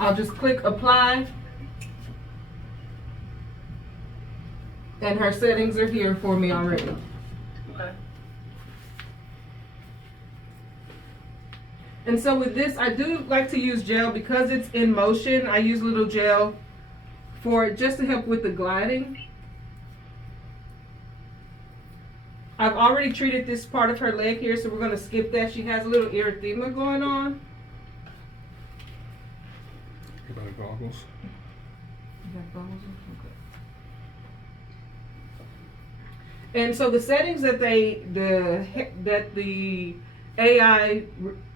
I'll just click apply. And her settings are here for me already. Okay. And so with this, I do like to use gel because it's in motion. I use a little gel for it just to help with the gliding. I've already treated this part of her leg here, so we're going to skip that. She has a little erythema going on. What about the goggles? You got goggles on? Okay. And so the settings that the AI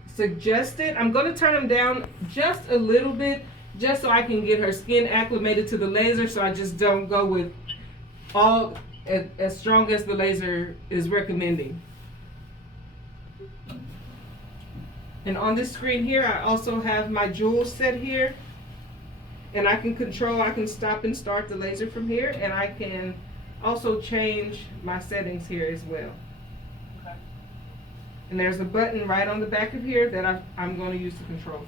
suggested, I'm going to turn them down just a little bit, just so I can get her skin acclimated to the laser, so I just don't go with all as strong as the laser is recommending. And on this screen here, I also have my jewels set here, and I can stop and start the laser from here, and I can also change my settings here as well. Okay. And there's a button right on the back of here that I'm going to use to control.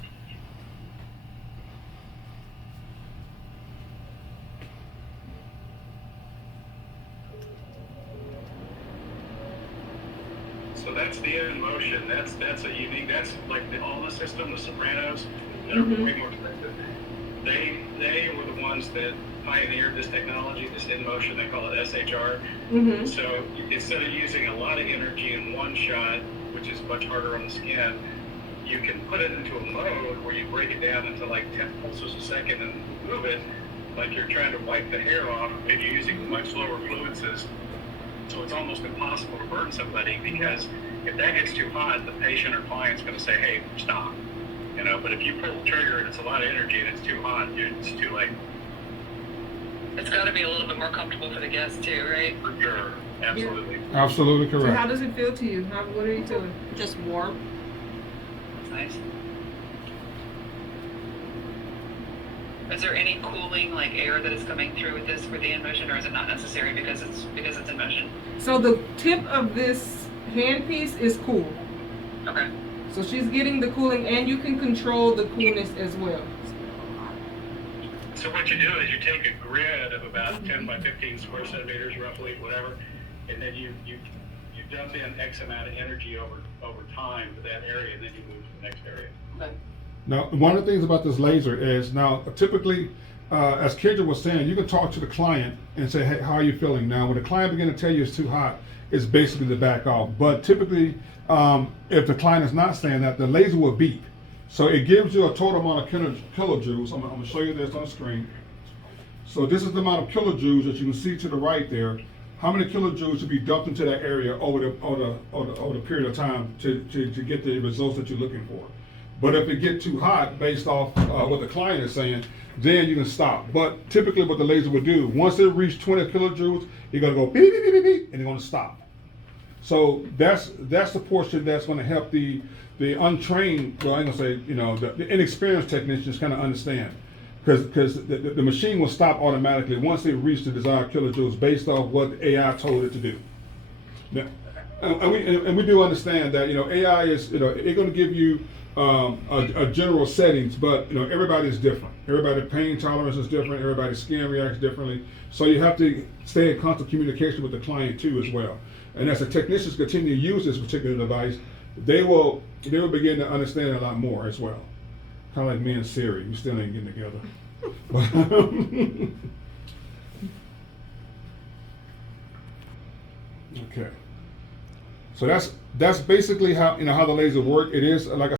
So that's the in motion. That's a unique. That's like the Alma system, the Sopranos. They're way more expensive. They were the ones that pioneered this technology, this in motion. They call it SHR. So instead of using a lot of energy in one shot, which is much harder on the skin, you can put it into a mode where you break it down into like 10 pulses a second and move it like you're trying to wipe the hair off, and you're using much lower fluences. So it's almost impossible to burn somebody, because if that gets too hot, the patient or client's going to say, "Hey, stop." You know, but if you pull the trigger and it's a lot of energy and it's too hot, it's too late. It's got to be a little bit more comfortable for the guests too, right? For sure, absolutely. Absolutely So correct. how does it feel to you? What are you feeling? Just warm. That's nice. Is there any cooling, like air, that is coming through with this for the in motion, or is it not necessary because it's in motion? So the tip of this handpiece is cool. Okay. So she's getting the cooling, and you can control the coolness as well. So what you do is you take a grid of about 10 by 15 square centimeters, roughly, whatever, and then you dump in X amount of energy over time to that area, and then you move to the next area. Okay. Now, one of the things about this laser is now typically, as Kendra was saying, you can talk to the client and say, "Hey, how are you feeling?" Now, when the client begins to tell you it's too hot, it's basically to back off. But typically, if the client is not saying that, the laser will beep. So it gives you a total amount of kilojoules. I'm going to show you this on the screen. So this is the amount of kilojoules that you can see to the right there. How many kilojoules to be dumped into that area over the period of time to get the results that you're looking for. But if it get too hot, based off what the client is saying, then you can stop. But typically what the laser would do, once it reaches 20 kilojoules, you're gonna go beep, beep, beep, beep, beep, and it's gonna stop. So that's the portion that's gonna help the untrained, well, I'm gonna say, the inexperienced technicians kind of understand. Because the machine will stop automatically once it reaches the desired kilojoules based off what the AI told it to do. Now, and we do understand that, AI is, it's gonna give you a general settings, but everybody is different. Everybody's pain tolerance is different. Everybody's skin reacts differently. So you have to stay in constant communication with the client too as well. And as the technicians continue to use this particular device, they will begin to understand it a lot more as well. Kind of like me and Siri, we still ain't getting together. Okay. So that's basically how how the laser work. It is like